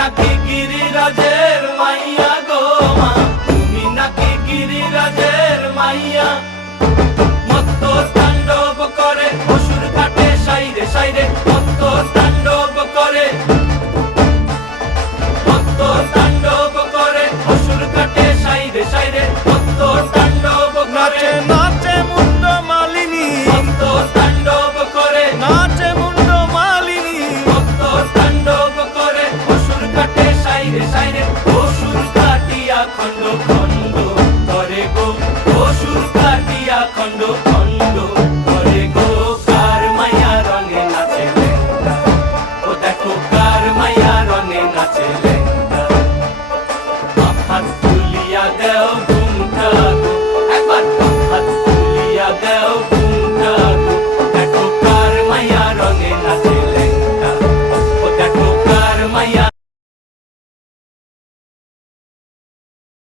নাকি গিরিরাজের মাইয়া গো মা, তুমি নাকি গিরিরাজের মাইয়া। মত্ত তাণ্ডব করে অসুর ঘাটে সাইরে সাইরে, মত্ত তাণ্ডব করে, মত্ত তাণ্ডব করে অসুর ঘাটে সাইরে সাইরে, মত্ত তাণ্ডব করে। নাচে মুন্ড মালিনী, মত্ত তাণ্ডব করে, নাচে মুন্ড মালিনী, মত্ত তাণ্ডব করে অসুর ঘাটে সাইরে সাইরে, অসুর কাটিয়া খণ্ড খণ্ড করে গো, অসুর কাটিয়া খণ্ড খণ্ড করে গো। কার মায়া রঙে নাচে লেঙ্গা, ও দেখো কার মায়া রঙে নাচে লেঙ্গা।